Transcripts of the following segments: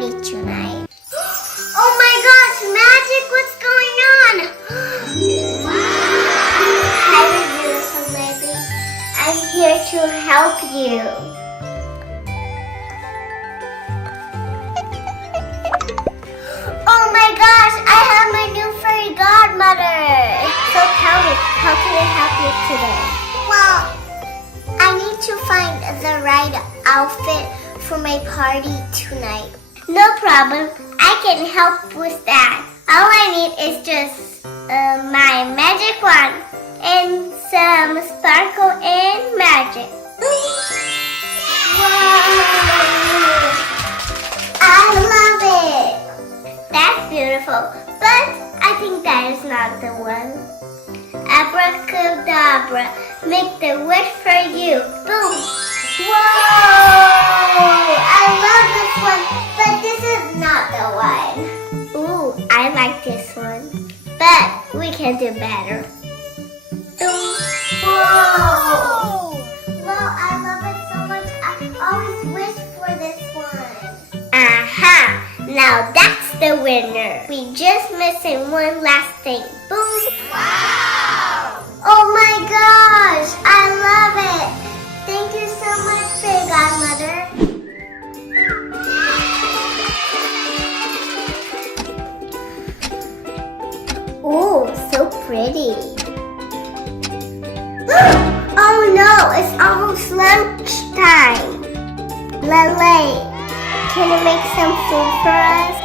party tonight. Oh my gosh, magic, what's going on? Hi, beautiful baby. I'm here to help you. Oh my gosh, I have my new fairy godmother. So tell me, how can I help you today? Well, I need to find the right outfit for my party tonight. No problem, I can help with that. All I need is just my magic wand and some sparkle and magic. Wow! I love it! That's beautiful, but I think that is not the one. Abracadabra, make the wish for you. Boom! Whoa! I love this one, but this is not the one. Ooh, I like this one, but we can do better. Boom! Whoa! Well, I love it so much. I always wish for this one. Aha! Now that's the winner. We just missing one last thing. Boom! Wow! Oh my gosh! I love it! Thank you so much, Fairy Godmother. Ooh, so pretty. Oh no, it's almost lunchtime. Lele, can you make some food for us?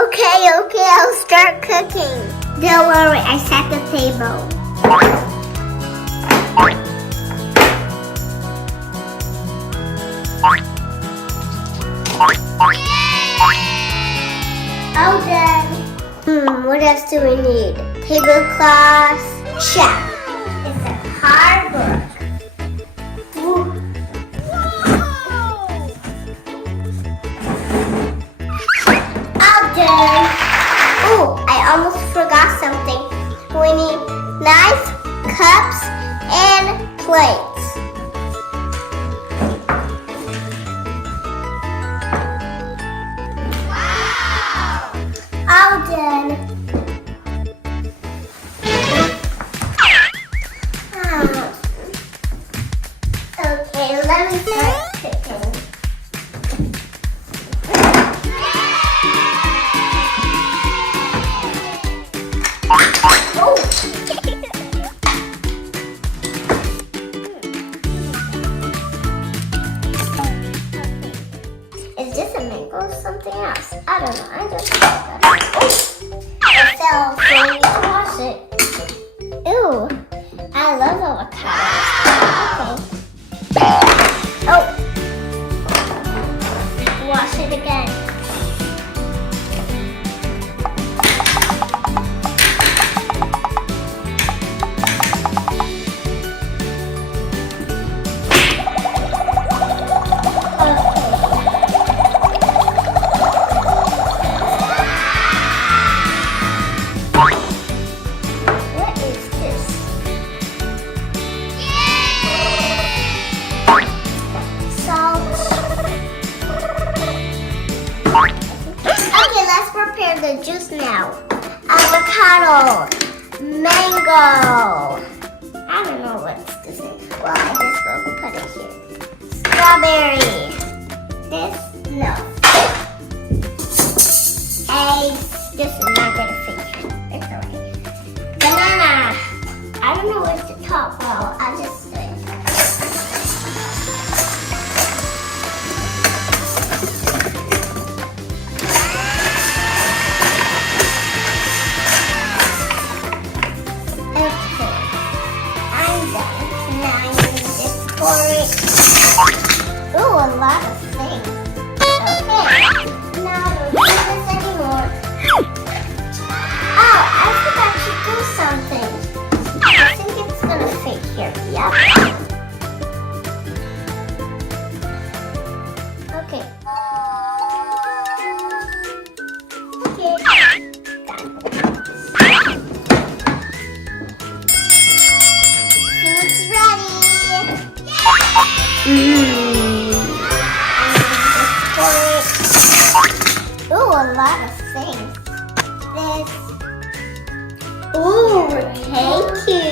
Okay, I'll start cooking. Don't worry, I set the table. All done. What else do we need? Tablecloths. Check. It's a hard work. Ooh. All done. Oh, I almost forgot something. We need knives, cups, and plates. Wow! All done. Okay, let me start cooking. Is this a mango or something else? I don't know. I just forgot. Oh, it fell, so we need to wash it. Ew, I love avocados. Oh, wash it again. The juice now. Avocado, mango. I don't know what's this in. Well, I just will put it here. Strawberry. This, no. Eggs. This is not gonna fit here. It's alright. Banana. I don't know where to top. Well, I'll just do it. Ooh, a lot of things. Okay, now don't do this anymore. Oh, I forgot to do something. I think it's gonna fit here. Yep. Okay. Okay. Done. Food's ready. Yay! Ooh, a lot of things. This. Ooh, thank you.